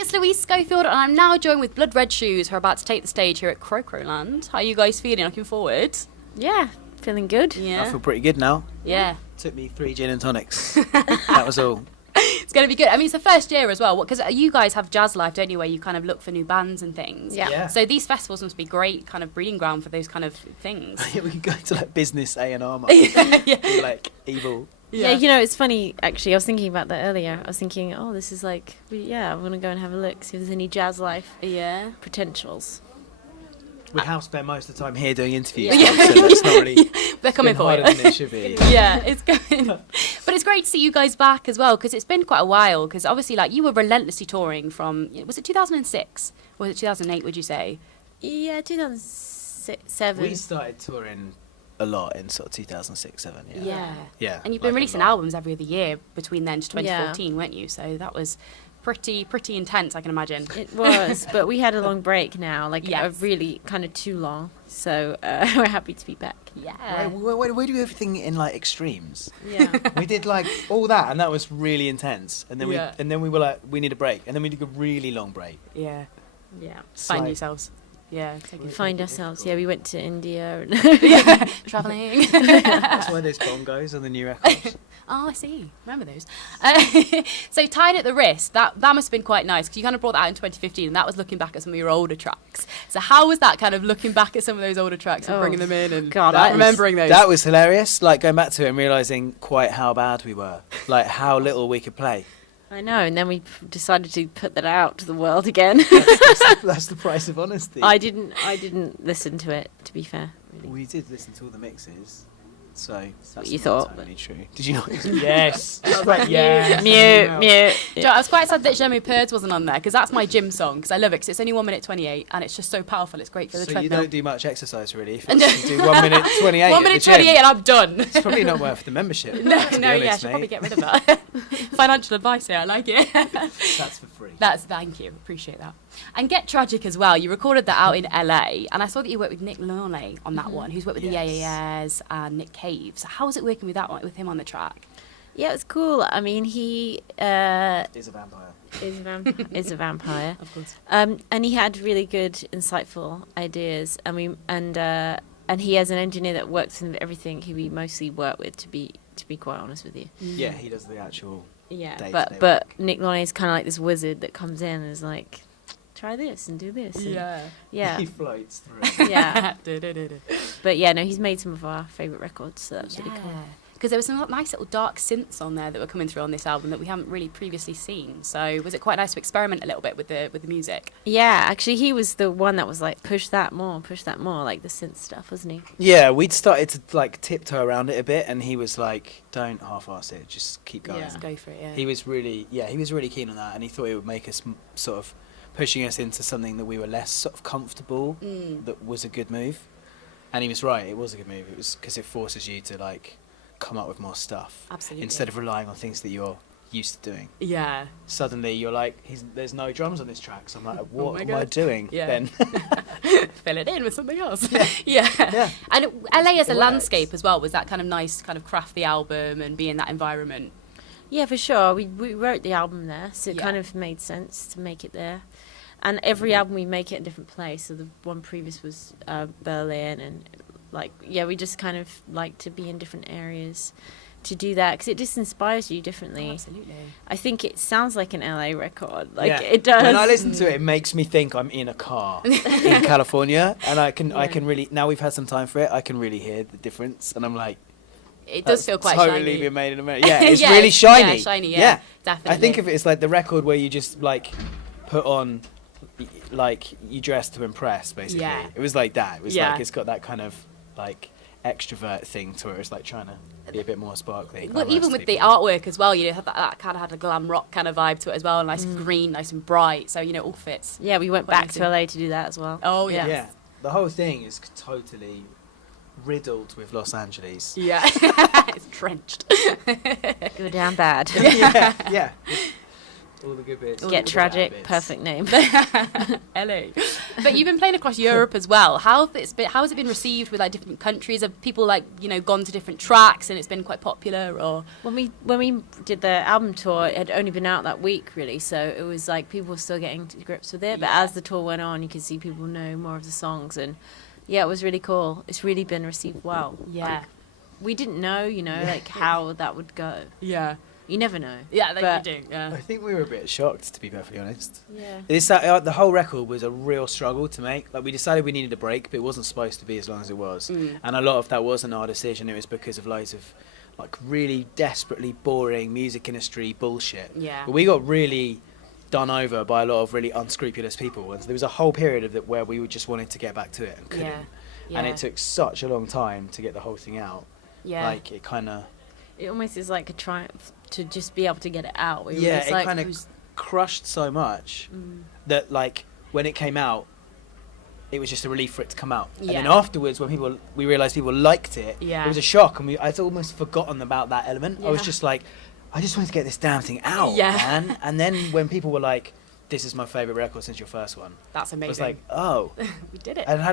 it's Louise Schofield, and I'm now joined with Blood Red Shoes, who are about to take the stage here at Cro Cro Land. How are you guys feeling? Looking forward? Yeah, feeling good. Yeah. I feel pretty good now. Yeah. Took me 3 gin and tonics. That was all. It's going to be good. I mean, it's the first year as well, because you guys have Jazz Life, don't you, where you kind of look for new bands and things. Yeah. So these festivals must be great kind of breeding ground for those kind of things. We could go to like business A&R mode. Be like evil. Yeah, you know, it's funny, actually. I was thinking about that earlier. I was thinking, oh, this is like, I'm going to go and have a look, see if there's any Jazz Life potentials. We have spent most of the time here doing interviews, Yeah. so that's not really They're coming for harder you. than it should be. Yeah, it's going. But it's great to see you guys back as well, because it's been quite a while, because obviously, like, you were relentlessly touring from, was it 2006? Or was it 2008, would you say? Yeah, 2007. We started touring a lot in sort of 2006-07. Yeah. And you've been like releasing a lot. albums every other year between then to 2014, weren't you? So that was pretty intense, I can imagine. It was, but we had a long break now, like Yes. a really kind of too long. So we're happy to be back. Yeah. We do everything in like extremes. Yeah. We did like all that, and that was really intense. And then we were like, we need a break, and then we took a really long break. Yeah. Yeah. Find like- yourselves. Yeah. Find ourselves. Yeah, we went to India. And Yeah. Travelling. That's why there's bongos on the new records. Oh, I see. Remember those. So Tied at the Wrist, that must have been quite nice, because you kind of brought that out in 2015, and that was looking back at some of your older tracks. So how was that kind of looking back at some of those older tracks and bringing them in and God, remembering those? That was hilarious. Like going back to it and realising quite how bad we were. Like how little we could play. I know, and then we decided to put that out to the world again. That's the price of honesty. I didn't listen to it, to be fair. Really. We did listen to all the mixes. So that's what you not thought. totally true. Did you not? Yes. Mute. Do you know, I was quite sad that Jamais Perds wasn't on there, because that's my gym song, because I love it, because it's only 1 minute 28, and it's just so powerful. It's great for the So you treadmill. don't do much exercise really. If you do 1 minute 28. 1 at minute the gym. 28 and I'm done. It's probably not worth the membership. No, to be yeah, honest, should mate. probably get rid of that. Financial advice here, I like it. That's for free. Thank you, appreciate that. And Get Tragic as well, you recorded that out in LA, and I saw that you worked with Nick Lorne on that one, who's worked with the Yes. Yeah and Nick Cave. So how was it working with that one, with him on the track? Yeah, it's cool. I mean, he Is a vampire. is a vampire. Of course. And he had really good, insightful ideas. And he has an engineer that works with everything who we mostly work with. To be quite honest with you. Yeah, he does the actual. Yeah, Day-to-day but Nick Lorne is kind of like this wizard that comes in and is like, try this and do this. And yeah, He floats through. yeah. Because But yeah, no, he's made some of our favourite records, so that's really cool. there were some nice little dark synths on there that were coming through on this album that we haven't really previously seen. So was it quite nice to experiment a little bit with the music? Yeah, actually, he was the one that was like, push that more, like the synth stuff, wasn't he? Yeah, we'd started to like tiptoe around it a bit, and he was like, "Don't half-ass it, just keep going." Just go for it. Yeah. He was really keen on that, and he thought it would make us sort of pushing us into something that we were less sort of comfortable. That was a good move, and he was right. It was a good move. It was because it forces you to like come up with more stuff. Absolutely. Instead of relying on things that you're used to doing. Yeah. Suddenly you're like, there's no drums on this track, so I'm like, what my am I God. doing Yeah. then? Fill it in with something else. Yeah. And LA as a It landscape works. as well, was that kind of nice to kind of craft the album and be in that environment? Yeah, for sure. We wrote the album there, so it Yeah. kind of made sense to make it there. And every album we make it in a different place. So the one previous was Berlin, and we just kind of like to be in different areas to do that, because it just inspires you differently. Oh, absolutely. I think it sounds like an LA record, Yeah. it does. When I listen to it, it makes me think I'm in a car in California, and I can really, now we've had some time for it, I can really hear the difference, and I'm like, It does feel quite totally shiny. been made in America. Yeah, it's Yeah, really shiny. Yeah, shiny, yeah. Definitely. I think of it as like the record where you just like put on, like you dress to impress, basically. Yeah. It was like that. It was Yeah. like it's got that kind of like extrovert thing to it. It's like trying to be a bit more sparkly. Well, even with the people. artwork as well, you know, that kind of had a glam rock kind of vibe to it as well, nice and green, nice and bright, so, you know, it all fits. Yeah, we went Quite back to nicely. LA to do that as well. Oh, yeah. Yeah, the whole thing is totally riddled with Los Angeles. Yeah. It's drenched. Good and bad. yeah. All the good bits. Get Tragic, perfect name. LA. But you've been playing across Europe as well. How has it been received with like different countries? Have people like gone to different tracks and it's been quite popular? Or when we did the album tour, it had only been out that week really, so it was like people were still getting to grips with it. But as the tour went on, you could see people know more of the songs, and it was really cool. It's really been received well. Yeah. Like, we didn't know, like how that would go. Yeah. You never know. Yeah, like you do. I Yeah. think we were a bit shocked, to be perfectly honest. Yeah. The whole record was a real struggle to make. Like, we decided we needed a break, but it wasn't supposed to be as long as it was. And a lot of that wasn't our decision. It was because of loads of like really desperately boring music industry bullshit. Yeah. But we got really done over by a lot of really unscrupulous people, and so there was a whole period of it where we just wanted to get back to it and couldn't. Yeah. And it took such a long time to get the whole thing out. Yeah. Like, it kind of... It almost is like a triumph to just be able to get it out. Yeah, It's it like, kind of crushed so much that, like, when it came out, it was just a relief for it to come out. And then afterwards, when we realised people liked it, it was a shock, and I'd almost forgotten about that element. I was just like, I just wanted to get this damn thing out, man. And then when people were like, this is my favourite record since your first one. That's amazing. I was like, oh. We did it. And do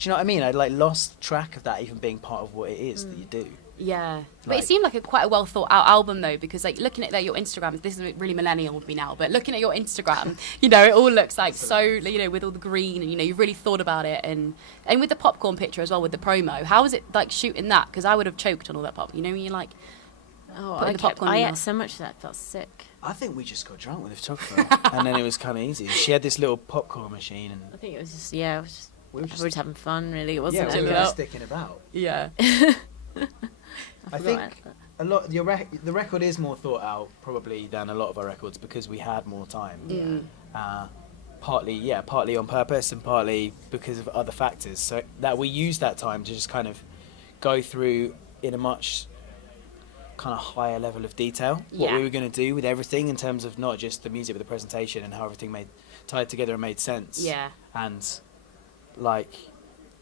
you know what I mean? I'd like lost track of that even being part of what it is that you do. Yeah, but it seemed like quite a well thought out album though, because like looking at your Instagram, this is really millennial of me now, but looking at your Instagram, it all looks like so, with all the green, and you've really thought about it, and with the popcorn picture as well, with the promo. How was it like shooting that? Because I would have choked on all that pop. When you're like, I ate so much that I felt sick. I think we just got drunk with the photographer, and then it was kind of easy. She had this little popcorn machine, and I think it was just we were just having fun really. It wasn't. we were just sticking about. Yeah. I think a lot. The record is more thought out probably than a lot of our records because we had more time. Partly on purpose and partly because of other factors. So that we used that time to just kind of go through in a much kind of higher level of detail what we were going to do with everything in terms of not just the music but the presentation and how everything tied together and made sense. Yeah. And like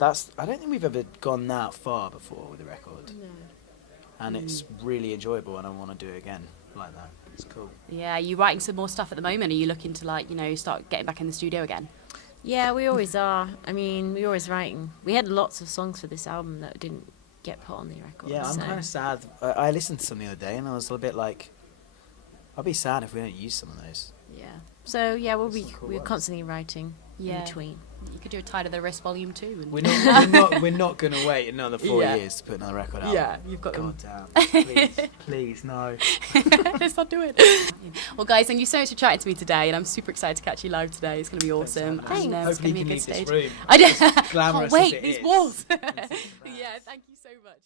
I don't think we've ever gone that far before with a record. No. And it's really enjoyable, and I want to do it again like that. It's cool. Yeah, are you writing some more stuff at the moment? Are you looking to start getting back in the studio again? Yeah, we always are. I mean, we're always writing. We had lots of songs for this album that didn't get put on the record. Yeah, I'm kind of sad. I listened to some the other day, and I was a bit like, I'll be sad if we don't use some of those. Yeah. So we're constantly writing in between. You could do a Tied to the Wrist Volume 2. And We're not going to wait another 4 years to put another record out. Yeah, you've got God them. damn. Please, no. Let's not do it. Well, guys, thank you so much for chatting to me today, and I'm super excited to catch you live today. It's going to be awesome. Thanks. And, it's going to be a good stage. Room. I Glamorous can't wait. as it These is. walls. Yeah, thank you so much.